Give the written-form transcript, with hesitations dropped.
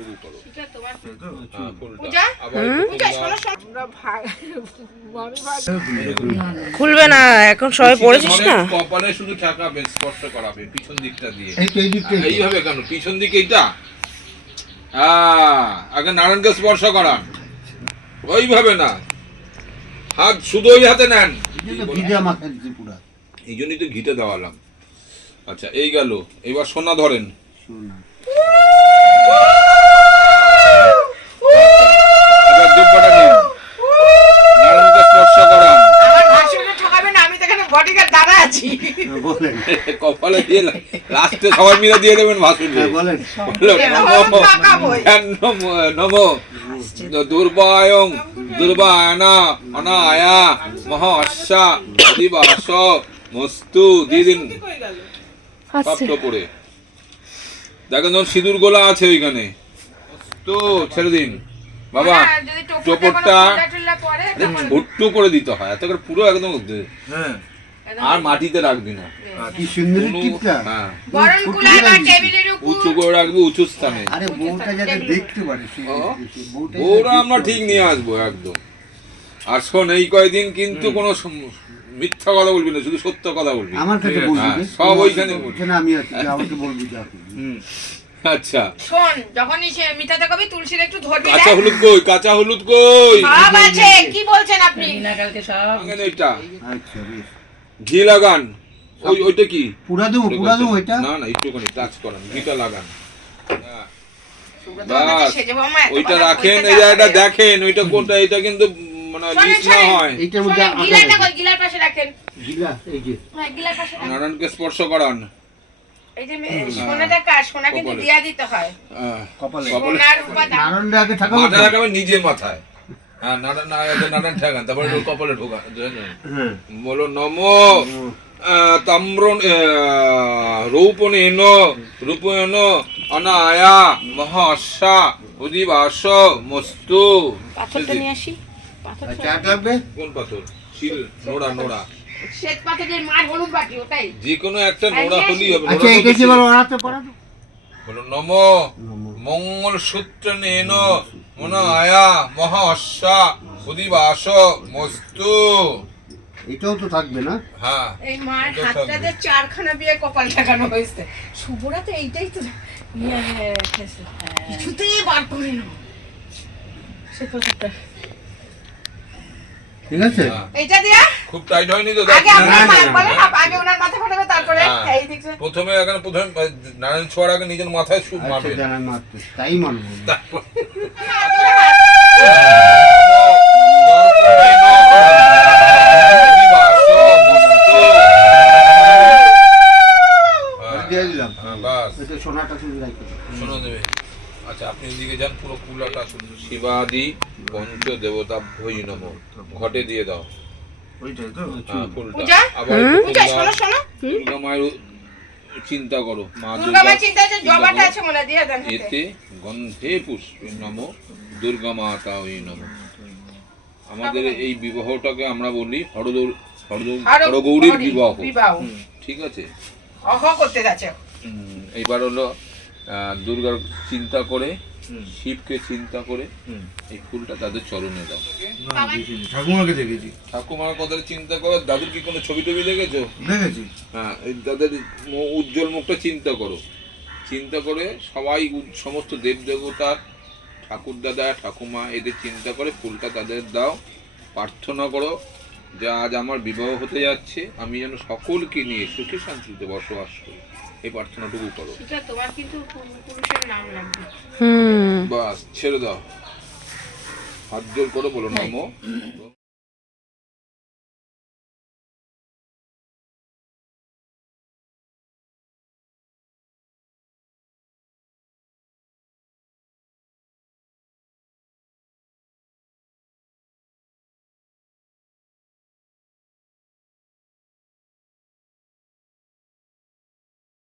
প্রার্থনাটুকু করো। খুলবে না এখন সবাই পড়েছিস না, কপালে শুধু ঠেকাবে, স্পর্শ করাবে পিছন দিকটা দিয়ে। এইভাবে কেন পিছন দিকে? এইটা আগে নারায়ণকে স্পর্শ করান, ওইভাবে না, হাত শুধু ওই হাতে নেন। এই জন্যই তো ঘিটা দেওয়ালাম। আচ্ছা এই গেল, এবার সোনা ধরেন। এবার দুব্বাটা নিন, নারায়ণকে স্পর্শ করান। কপালে দিয়ে লাস্টে সবাই মিলে দিয়ে দেবেন ভাসুর। নম দুর্বায়ং দুর্বায়না অনায়া মহাশা দিবাস মস্তু দিয়ে দিন। প্রাপ্ত পড়ে দেখেন যখন সিঁদুর গোলা আছে ওইখানে, তো ছেড়ে দিন বাবা। টোপরটা ছোট্ট করে দিতে হয়, এত করে পুরো একদম আর মাটিতে রাখবি না, উঁচু করে রাখবি, উঁচু স্থানে। বউরা আমরা ঠিক নিয়ে আসবো একদম। আর শোন, এই কয়দিন কিন্তু কোনো মিথ্যা কথা বলবি না, শুধু সত্য কথা বলবি। সব ওইখানে আচ্ছা শোন, যখনই সে মিঠাতে কবি তুলসীর একটু ধরবি। কাঁচা হলুদ কই? কাঁচা হলুদ কই? সব আছে, কি বলছেন আপনি? কালকে সব এটা ঘি লাগান। ওইটা কি পুরা দেবো ওইটা? না না, একটুখানি টাচ করান, ঘিটা লাগান। ওইটা রাখেন, এই জায়গাটা দেখেন, ওইটা কোনটা? এটা কিন্তু মানে মিস না হয়। এইটার মধ্যে গিলাটা কই? গিলার পাশে রাখেন। গিলা এই যে গিলার পাশে নারায়ণকে স্পর্শ করান। এই যে সোনাটা কাজ, সোনা কিন্তু দিয়া দিতে হয় কপালে। সোনার উপাদান নারায়ণটা আগে ঠাকুর মাথায় রাখাবেন, নিজের মাথায়। নারায়ণ ঠেকান, তারপরে কপালে ঢোকান। বলো নম তাম্রণ রৌপনেন রূপেণ অনায়া মহাশা উদিবাস মস্তু। পাথরটা নিয়ে আসি। পাথরটা চাট লাগবে? কোন পাথর? শিল, নোড়া। শ্বেত পাথরের মার হলুদ বাটি, ওটাই। যে কোনো একটা নোড়া হলেই হবে। আচ্ছা এটা কি বলো ওরাতে পড়া তো? বলো নম মঙ্গল সূত্র নেন মনায়া মহাশা উদিবাস মস্তু। এটাও তো থাকবে না? হ্যাঁ, এই মার হাতটাতে চারখানা বিয়ে কপাল লাগানো হয়েছে। শুভরা তো এইটাই তো কিছুতেই বার করে না সে পাথরটা। ঠিক আছে, এইটা দিয়া খুব টাইট হয়নি তো? আগে আপনার মা বলেন, আগে ওনার মাথা ফাটাবে, তারপরে এই দিকে প্রথমে নারায়ণ ছোঁয়ার আগে নিজের মাথায় সুপ মারবে। জানান মাত্র তাই মানবো। দিয়ে দিলাম। বাস, এটা সোনাটা শুধু রাখো। শোনো দেবে। আচ্ছা আপনি এদিকে যান, পুরো কুলাটা শিবাদি পঞ্চ দেবতা ভৈ নম ঘটে দিয়ে দাও। ওইটাই তো ফুলটা আবার দুর্গা মায়ের চিন্তা করো। মা দুর্গা মায়ের চিন্তা আছে, জবাটা আছে মনে দিয়ে দেন। এতে গন্ধে পুষ্পে নম দুর্গা মাতা ওই নম। আমাদের এই বিবাহটাকে আমরা বলি হরগৌরীর বিবাহ। ঠিক আছে, অহ করতে যাচ্ছে। এইবার হলো দুর্গার চিন্তা করে, শিবকে চিন্তা করে এই ফুলটা তাদের চরণে দাও। ঠাকুমাকে দেখেছি। ঠাকুমার কথা চিন্তা করো। দাদুর কি কোনো ছবি টবি দেখেছো? দেখেছি। হ্যাঁ, তাদের উজ্জ্বল মুখটা চিন্তা করো। চিন্তা করে সবাই সমস্ত দেব দেবতার ঠাকুর দাদা ঠাকুমা এদের চিন্তা করে ফুলটা তাদের দাও। প্রার্থনা করো যে আজ আমার বিবাহ হতে যাচ্ছে, আমি যেন সকলকে নিয়ে সুখে শান্তিতে বসবাস করি। এই প্রার্থনাটুকু করো। তোমার কিন্তু পুরুষের নাম লাগবে। বাস ছেড়ে দাও, হাত জোর করে বলো নম।